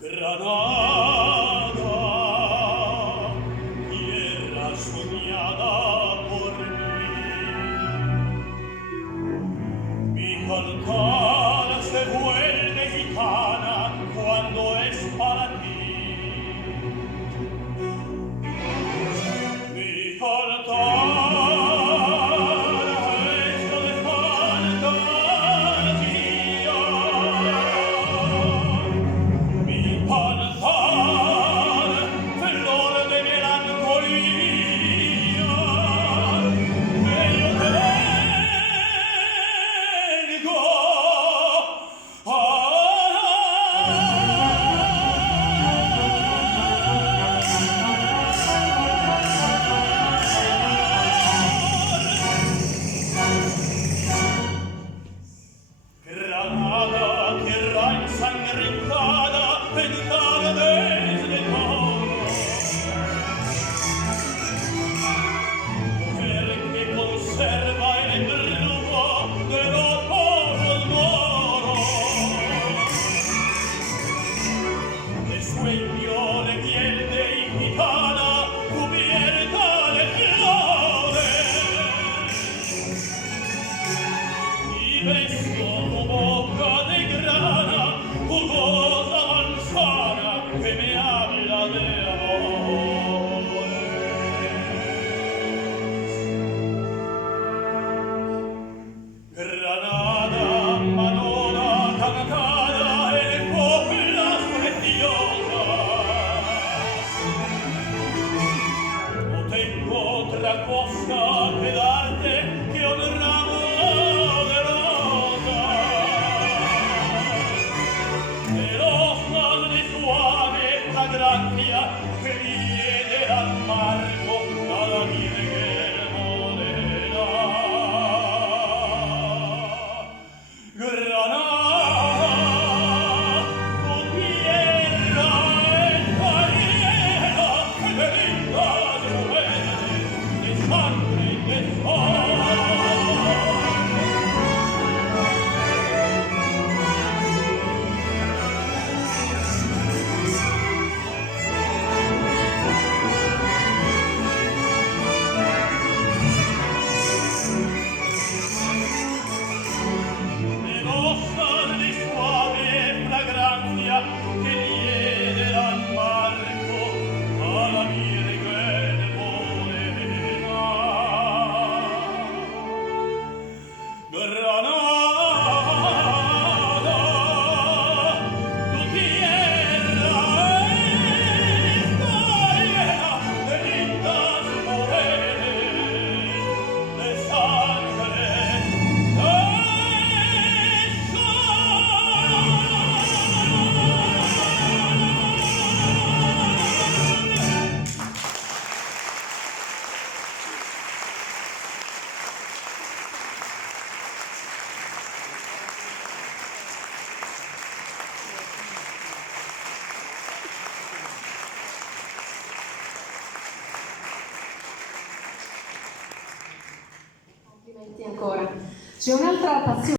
Granada, tierra soñada por mí. Mi cantada se vuelve gitana cuando es para ti. Mi cantada hecho de fantasía. Mi cantar, flor de melancolía, que yo tengo. Granada, tierra ensangrentada en tardes de toro, mujer que conserva el embrujo de los ojos moros, de sueño de piel de gitana cubierta de flores, y beso tu boca de grana, jugosa manzana que me habla de amores. Granada, manora cantada en coplas preciosas, no tengo otra cosa que darte que un ramo de rosas de suave fragancia que viene al marco cada virgen morena. Granada, tu tierra está llena de lindas mujeres, de sangre y de sol. De rosas de suave fragancia que viene al marco a la virgen morena. Granada, tu tierra está llena de lindas mujeres, de sangre, de Complimenti ancora. C'è un'altra passione